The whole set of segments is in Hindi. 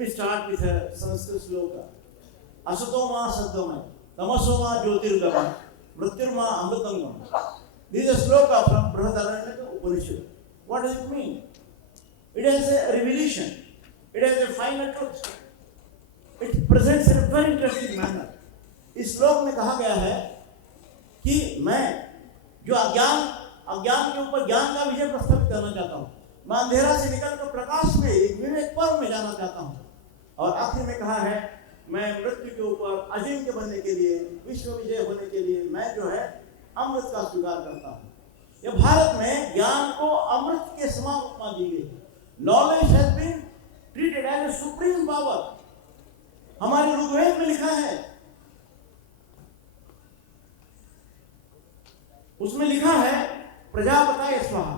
me start with a Sanskrit sloka. Asatoma Saddhamaya, Tamasoma Jyotirgama, Mrityurma Amritangam. This is a sloka from Brihadaranyaka Upanishad. What does it mean? It has a revelation. It has a final truth. It presents in a very interesting manner. इस श्लोक में कहा गया है कि मैं जो अज्ञान के ऊपर ज्ञान का विजय प्रस्थापित करना चाहता हूँ, मैं अंधेरा से निकलकर प्रकाश में एक विवेक पर्व में जाना चाहता हूँ, और आखिर में कहा है मैं मृत्यु के ऊपर अजिंक्य बनने के लिए, विश्व विजय होने के लिए मैं जो है अमृत का स्वीकार करता हूँ। ये भारत में ज्ञान को अमृत के समान उपमा दी गई। Knowledge has been treated as a supreme power. हमारे ऋग्वेद में लिखा है, उसमें लिखा है प्रजापताय स्वाहा,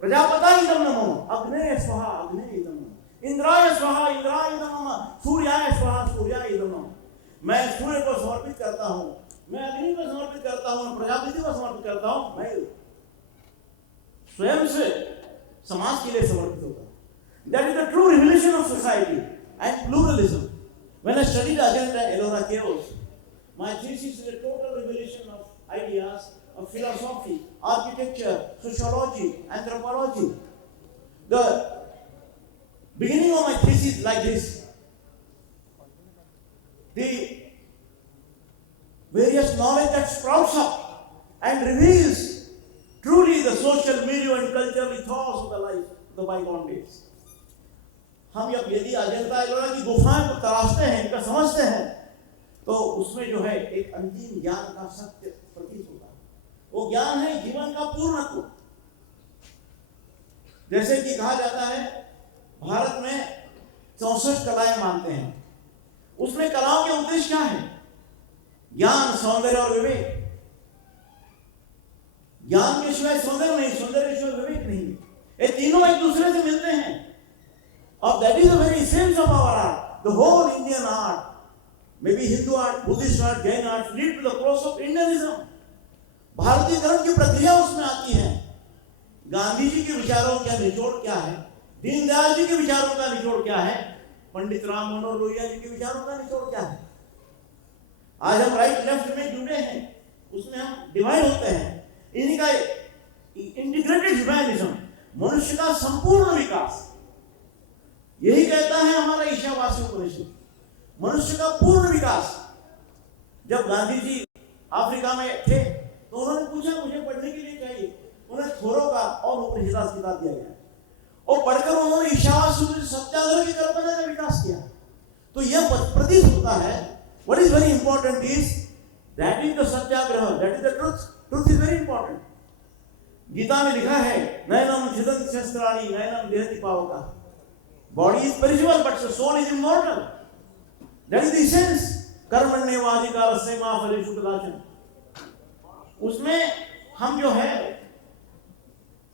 प्रजापताय इदं नमो, अग्नेय स्वाहा, अग्नेय इदं नमो, इंद्राय स्वाहा, इंद्राय इदं नमः, सूर्याय स्वाहा, सूर्याय इदं नमः। मैं सूर्य को समर्पित करता हूं, मैं अग्नि को समर्पित करता हूं, प्रजापति को समर्पित करता हूं, मैं स्वयं से समाज के लिए समर्पित होता हूं। That is the true revelation of society and pluralism. When I studied Ajanta Ellora Chaos, my thesis is a total revelation of ideas of philosophy, architecture, sociology, anthropology. The beginning of my thesis is like this. The various knowledge that sprouts up and reveals truly the social milieu and cultural ethos of the life of the bygone days. हम जब यदि अजंता एलोरा की गुफाएं को तलाशते हैं, इनका समझते हैं, तो उसमें जो है एक अंतिम ज्ञान का सत्य प्रतीत होता है। वो ज्ञान है जीवन का पूर्णत्व। जैसे कि कहा जाता है भारत में 64 कलाएं मानते हैं, उसमें कलाओं के उद्देश्य क्या है? ज्ञान, सौंदर्य और विवेक। ज्ञान के सिवाय सौंदर्य नहीं, सौंदर्य के सिवाय विवेक नहीं। ये तीनों एक दूसरे से मिलते हैं, और that is the very essence of our art. The whole Indian art, maybe Hindu art, Buddhist art, Jain art, lead to the process of Indianism. भारतीयकरण की प्रक्रिया उसमें आती है। गांधी जी के विचारों का निचोड़ क्या है, दीनदयाल जी के विचारों का निचोड़ क्या है, पंडित राम मनोहर लोहिया जी के विचारों का निचोड़ क्या है। आज हम राइट लेफ्ट में जुड़े हैं, उसमें हम डिवाइड होते हैं। इन्हीं का इंटीग्रेटेड ह्यूमैनिज्म, मनुष्य का संपूर्ण विकास, यही कहता है हमारा ईशावासी उपनिषद, मनुष्य का पूर्ण विकास। जब गांधी जी अफ्रीका में थे तो उन्होंने पूछा मुझे पढ़ने के लिए चाहिए, उन्हें थोरो का और उपनिषद किताब दिया गया, और पढ़कर उन्होंने ईशावासी सत्याग्रह की कल्पना का विकास किया। तो यह प्रतीत होता है, what is very important is that is the satyagraha, that is the truth. Truth is very important. Gita में लिखा है नैनम छिदन्ति शस्त्राणि नैनम देहति पावका। Body is perishable, but the soul is immortal. That is the essence. कर्मण्येवाधिकारस्य मा फलेषु कदाचन। उसमें हम जो है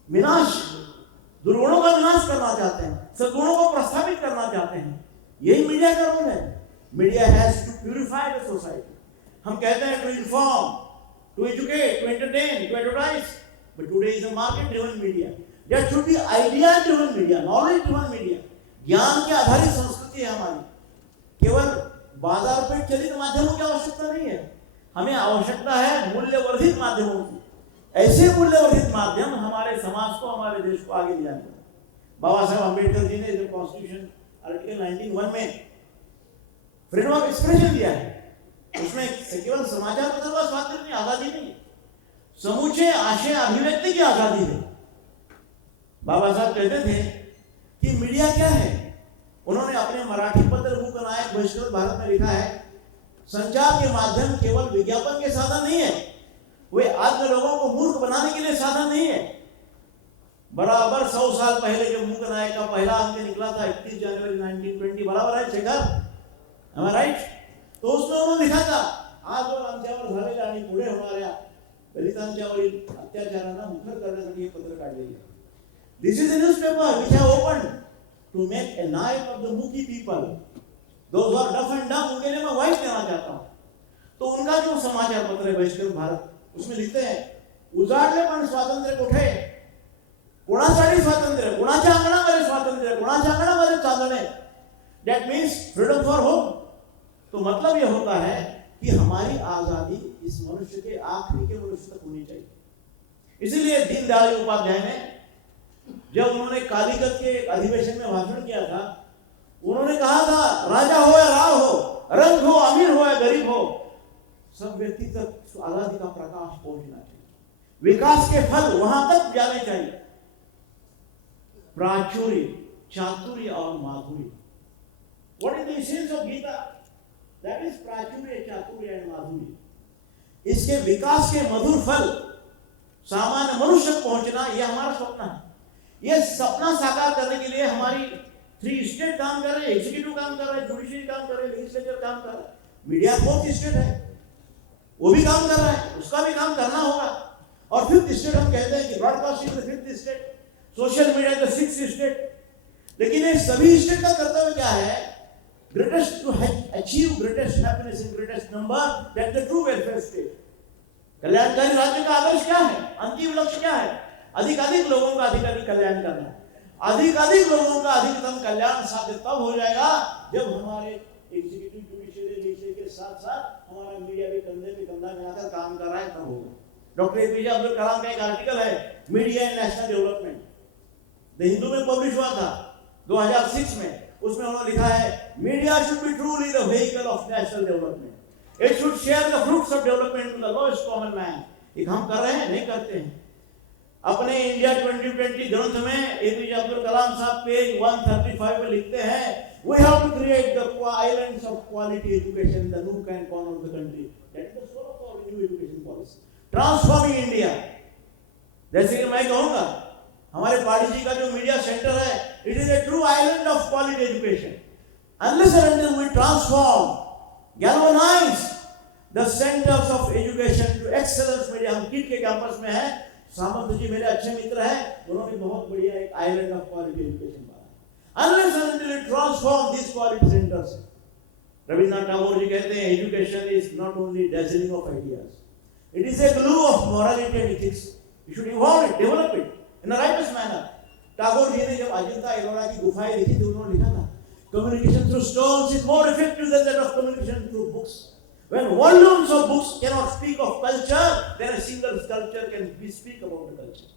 विनाश, दुर्गुणों का विनाश करना चाहते हैं, सद्गुणों को प्रस्थापित करना चाहते हैं। यही मीडिया का रोल है। Media has to purify the society. हम कहते हैं to inform, to educate, to entertain, to advertise, but today is a market driven media. There should be idea driven media, knowledge driven media. ज्ञान के आधारित संस्कृति है हमारी। केवल बाजार पे चलित माध्यमों की आवश्यकता नहीं है, हमें आवश्यकता है मूल्यवर्धित माध्यमों की। ऐसे मूल्यवर्धित माध्यम हमारे समाज को, हमारे देश को आगे ले जाएंगे। बाबा साहब अम्बेडकर जी ने जो कॉन्स्टिट्यूशन आर्टिकल 19(1) में फ्रीडम ऑफ एक्सप्रेशन दिया है, उसमें केवल समाचार पत्र का स्वातंत्र्य नहीं, आजादी नहीं, समूचे आशय अभिव्यक्ति की आजादी है। बाबा साहब कहते थे कि मीडिया क्या है। उन्होंने अपने मराठी पत्र मूकनायक बहिष्कृत भारत में लिखा है, संचार के माध्यम केवल विज्ञापन के साधन नहीं है, वे आज लोगों को मूर्ख बनाने के लिए साधन नहीं है। बराबर 100 साल पहले जब मूकनायक का पहला अंक निकला था 31 जनवरी 1920, बराबर है शेखर, am I right? तो उसमें उन्होंने लिखा था आजवर आमच्यावर झालेल्या आणि पुढे होणाऱ्या दलितांच्यावरील अत्याचारांना मुखर करण्यासाठी हे पत्र काढले आहे। This is a newspaper which I opened to make a knife of the Mukhi people, those who are deaf and dumb, उनके लिए मैं वॉइस देना चाहता हूँ। तो उनका जो समाचार पत्र है बहिष्कृत भारत, उसमें लिखते हैं उजाडले पण स्वातंत्र्य कुठे, कोणासाठी स्वातंत्र्य, कोणाच्या अंगणामध्ये स्वातंत्र्य, कोणाच्या अंगणामध्ये चांदणे, That means freedom for whom? तो मतलब यह होता है कि हमारी आजादी इस मनुष्य के आखिरी के मनुष्य तक होनी चाहिए। इसीलिए दीनदयाल उपाध्याय ने जब उन्होंने कालीगत के अधिवेशन में भाषण किया था, उन्होंने कहा था राजा हो या राव हो, रंग हो, अमीर हो या गरीब हो, सब व्यक्ति तक आजादी का प्रकाश पहुंचना चाहिए, विकास के फल वहां तक जाने चाहिए। प्राचुर्य, चातुर्य और माधुर्य, what is the essence of Gita? That is प्राचुर्य, चातुर्य और माधुर्य। इसके विकास के मधुर फल सामान्य मनुष्य तक पहुंचना, यह हमारा सपना है। यह सपना साकार करने के लिए हमारी 3 स्टेट काम कर रहे हैं, एग्जीक्यूटिव काम कर रहे हैं, जुडिशरी काम कर रहे हैं, लेजिस्लेचर काम कर रहा है, मीडिया 4th स्टेट है, वो भी काम कर रहा है, उसका भी काम करना होगा। और 5th स्टेट हम कहते हैं कि broadcasting is the 5th state, social media is the 6th state. लेकिन ये सभी स्टेट का कर्तव्य क्या है? Greatest to achieve greatest happiness in greatest number, that the true welfare state. कल्याणकारी राज्य का आदर्श क्या है? अंतिम लक्ष्य क्या है? अधिकाधिक लोगों का अधिकाधिक कल्याण करना। अधिकाधिक लोगों का अधिकतम कल्याण साध्य तब हो जाएगा जब हमारे एग्जीक्यूटिव, जुडिशियरी, लेजिस्लेचर के साथ साथ हमारा मीडिया भी कंधे में कंधा मिलाकर काम कर रहा है, तब होगा। डॉक्टर एपीजे अब्दुल कलाम का एक आर्टिकल है, media and national development, the Hindu में पब्लिश हुआ था 2006 में। उसमें उन्होंने लिखा है, media should be truly the vehicle of national development, it should share the fruits of development to the lowest common man. ये हम कर रहे हैं? नहीं करते हैं। अपने इंडिया 2020 ग्रंथ में एपीजे अब्दुल कलाम साहब पेज 135 में लिखते हैं, we have to create the islands of quality education in the nook and corner of the country. That is the soul of our new education policy, transforming India। जैसे कि मैं कहूँगा, हमारे पाड़ी जी का जो मीडिया सेंटर है, it is a true island of quality education। Unless and until we transform, galvanize the centers of education to excellence, media हम किट के कैंपस में हैं, सामंत जी मेरे अच्छे मित्र हैं, उन्होंने बहुत बढ़िया एक आइलैंड ऑफ क्वालिटी एजुकेशन बनाया। Unless and until we transform these quality centers, Rabindranath Tagore ji कहते हैं, education is not only dazzling of ideas, it is a glue of morality and ethics। You should evolve it, develop it in the righteous manner। Tagore ji ने जब अजंता एलोरा की गुफाएं लिखी थी, उन्होंने लिखा था, communication through stones is more effective than that of communication through books। When volumes of books cannot speak of culture, then a single sculpture can speak about the culture।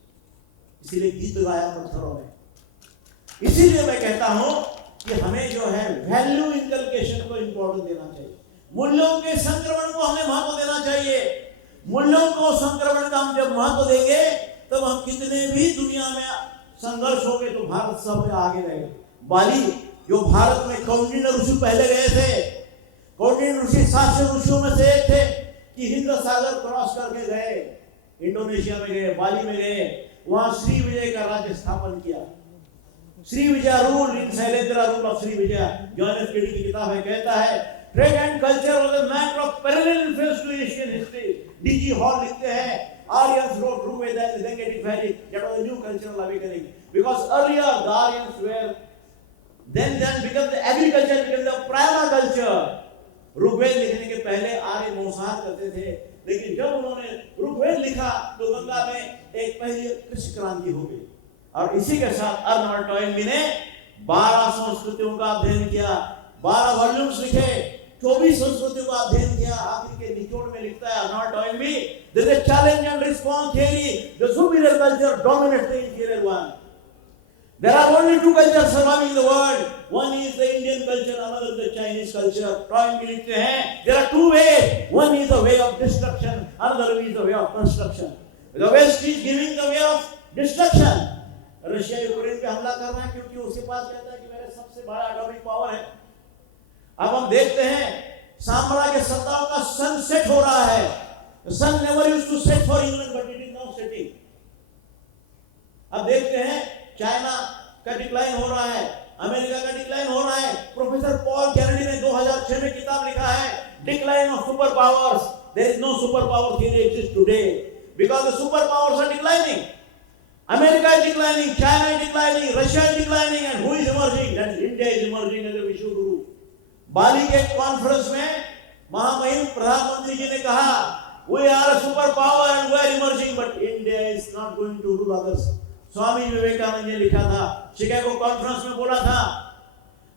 इसीलिए गीत गाया पत्थरों में। इसीलिए मैं कहता हूं कि हमें जो है वैल्यू इनकलकेशन को इंपॉर्टेंस देना चाहिए, मूल्यों के संक्रमण को हमें महत्व देना चाहिए। मूल्यों को संक्रमण का हम जब महत्व देंगे, तब हम कितने भी दुनिया में संघर्ष होंगे तो भारत सबसे आगे रहेगा। बाली, जो भारत में कौंडिन्य ऋषि पहले गए थे, कौंडिन्य ऋषि 700 ऋषियों में से एक थे कि हिंद सागर क्रॉस करके गए, इंडोनेशिया में गए, बाली में गए, वहां श्री विजय का राज्य स्थापन किया। Shri Vijay rule in Shailendra rule of Shri Vijay, John F Cady की किताब है, कहता है trade and culture was a matter of parallel influence to Asian history. D G Hall लिखते हैं, Aryans wrote Rigveda and the Gangetic Valley, that was a new cultural awakening, because earlier the Aryans were then become the agriculture became the prima culture। Rigveda लिखने के पहले आर्य मौसार करते थे, लेकिन जब उन्होंने ऋग्वेद लिखा तो गंगा में एक पहली कृषि क्रांति हो गई। और इसी के साथ अर्नल्ड टॉयनबी ने 12 संस्कृतियों का अध्ययन किया, 12 वॉल्यूम्स लिखे, 24 संस्कृतियों का अध्ययन किया। आखिर के निचोड़ में लिखता है Arnold Toynbee, there is a challenge and response theory, the superior culture dominates the inferior one। There are only 2 cultures surviving in the world, one is the Indian culture, another is the Chinese culture। Toynbee लिखते हैं, there are 2 ways, one is the way of destruction, another is the way of construction। The West is giving the way of destruction। Russia Ukraine पे हमला कर रहा है क्योंकि उसके पास कहता है कि मेरा सबसे बड़ा एटॉमिक पावर है। अब हम देखते हैं साम्राज्य सत्ताओं का सनसेट हो रहा है। The sun never used to set for England, but it is now setting। अब देखते हैं चाइना का डिक्लाइन हो रहा है, अमेरिका का डिक्लाइन हो रहा है। प्रोफेसर पॉल कैनेडी ने 2006 में किताब लिखा है, decline of super powers. There is no super power theory exist today because the super powers are declining. America is declining, China is declining, Russia is declining, and who is emerging? That is India is emerging as a विश्व गुरु। बाली के कॉन्फ्रेंस में महामहिम प्रधानमंत्री जी ने कहा, we are a super power and we are emerging, but India is not going to rule others। Swami Vivekananda ने लिखा था, शिकागो कॉन्फ्रेंस में बोला था,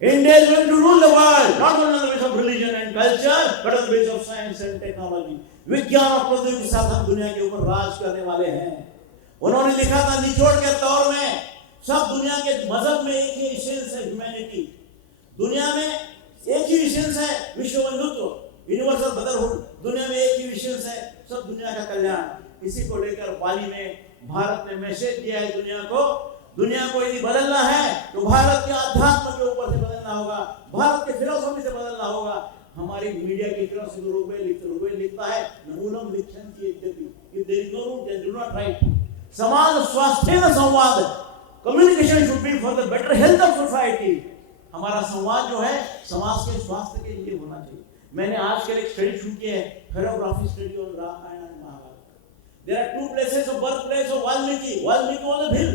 India is going to rule the world, not only on the basis of religion and culture, but on the basis of science and technology. विज्ञान और प्रौद्योगिकी के साथ हम दुनिया के ऊपर राज करने वाले हैं। उन्होंने लिखा था निचोड़ के तौर में, सब दुनिया के मजहब में एक ही एसेंस है, ह्यूमैनिटी। दुनिया में एक ही एसेंस है, विश्व बंधुत्व, यूनिवर्सल ब्रदरहुड। दुनिया में एक ही एसेंस है, सब दुनिया का कल्याण। इसी को लेकर बाली में भारत ने मैसेज दिया है दुनिया को। दुनिया को यदि बदलना है तो भारत के अध्यात्म के ऊपर से बदलना होगा, भारत के फिलोसफी से बदलना होगा। हमारी मीडिया की फिलोसफी रूपे लिखता है नमूनम लिखन्ति यद्यपि, if there is no room then do not write। समाज स्वास्थ्य संवाद, communication should be for the better health of society. हमारा संवाद जो है समाज के स्वास्थ्य के लिए होना चाहिए। मैंने आज के लिए एक स्टडी शुरू की है, हेरोग्राफी study on Ramayana and Mahabharata. There are two places of birth place of Valmiki. Valmiki was a Bhil.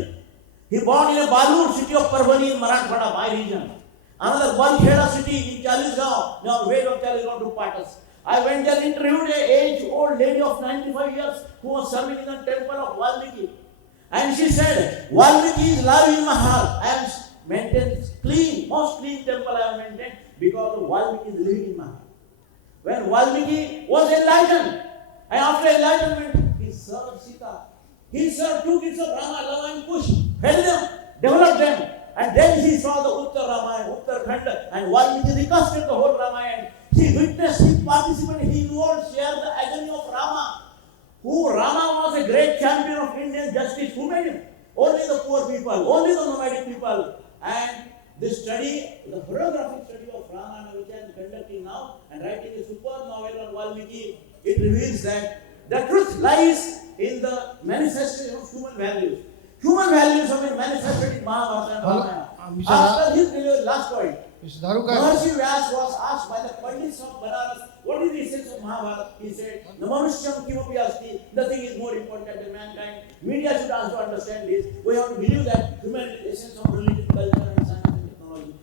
He born in a Balur city of Parvani in Marathwada, my region. Another Walkheda city in Chalisgaon, now way of Chalisgaon to Patas. I went there and interviewed an age-old lady of 95 years who was serving in the temple of Valmiki. And she said, Valmiki is alive in my heart. I have maintained clean, most clean temple I have maintained because of Valmiki is living in my heart. When Valmiki was enlightened, and after enlightenment, he served Sita. He served two kids of Rama, Lava and Kush, fed them, developed them, and then he saw the Uttar Ramayana, Uttarakhand, and Valmiki recasted the whole Ramayana. He witnessed, he participated, he involved, shared the agony of Rama, who Rama was a great champion of Indian justice. Who made him? Only the poor people, only the nomadic people. And this study, the choreographic study of Ramayana, which I am conducting now and writing a superb novel on Valmiki, it reveals that the truth lies in the manifestation of human values. Human values have been manifested in Mahabharata and Ramayana. After his delivery, last point, Maharishi Vyas was asked by the Pandits of Banaras, what is the essence of Mahabharata? He said, Namanusham kimapi asti, nothing is more important than mankind. Media should also understand this. We have to believe that humanity is the essence of religion, culture and science and technology.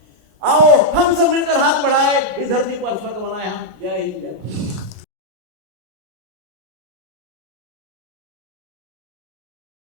आओ हम सब मिलकर हाथ बढ़ाए, इस धरती पर फर्क बनाए हम। जय हिंद, जय भारत।